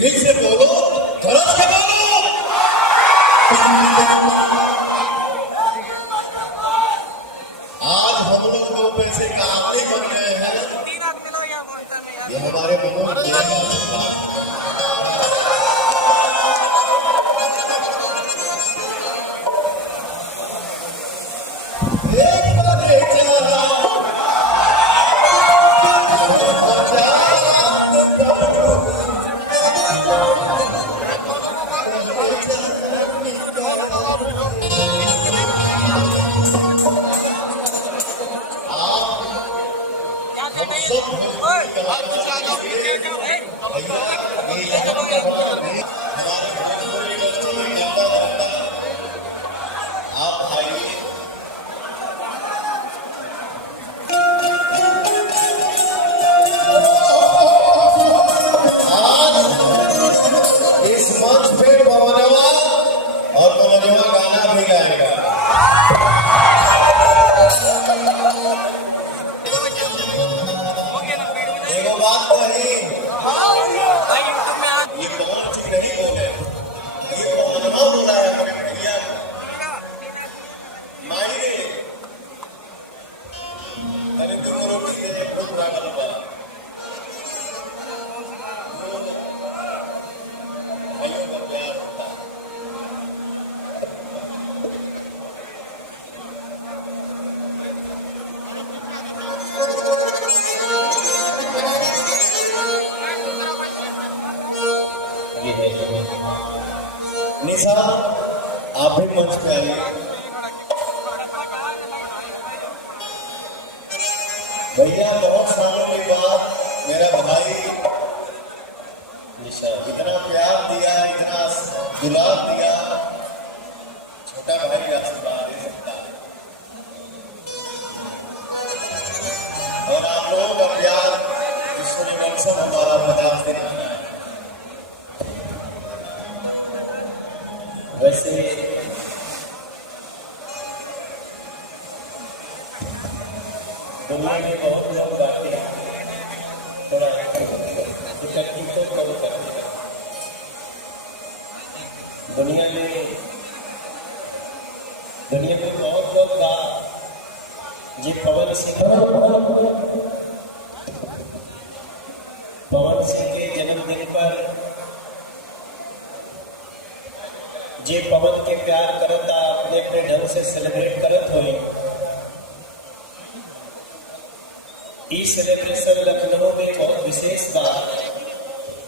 दिल से बोलो, गरज के बोलो। आज हम लोग 2 पैसे का आदमी बन गए हैं, ये हमारे मनोज भैया का आशीर्वाद है। आप आइए, इस मंच पे पवनवा और पवनवा गाना भी गाएगा। एगो बात कही, ये पवन ठीक नहीं बोले, ये पवनवा बोला है अपने भैया माई रे, अरे तुम रोटी दे एक पूरा गलबा भाइयों का प्यार होता है। निशा आप भी मंच पे आइए। भैया बहुत सालों के बाद मेरा भाई निशा इतना प्यार दिया, इतना दुलार दिया, छोटा भाई आशीर्वाद दे सकता है। और आप लोगों का प्यार विश्वनिवंशम हमारा 50 दिन है। वैसे दुनिया में बहुत लोग गाते हैं, थोड़ा इकट्ठितों को करते हैं। दुनिया में बहुत लोग गा जी पवन सिंह के जन्मदिन पर जे पवन के प्यार करता अपने अपने ढंग से सेलिब्रेट करत हुए। ई सेलिब्रेशन लखनऊ में बहुत विशेष बात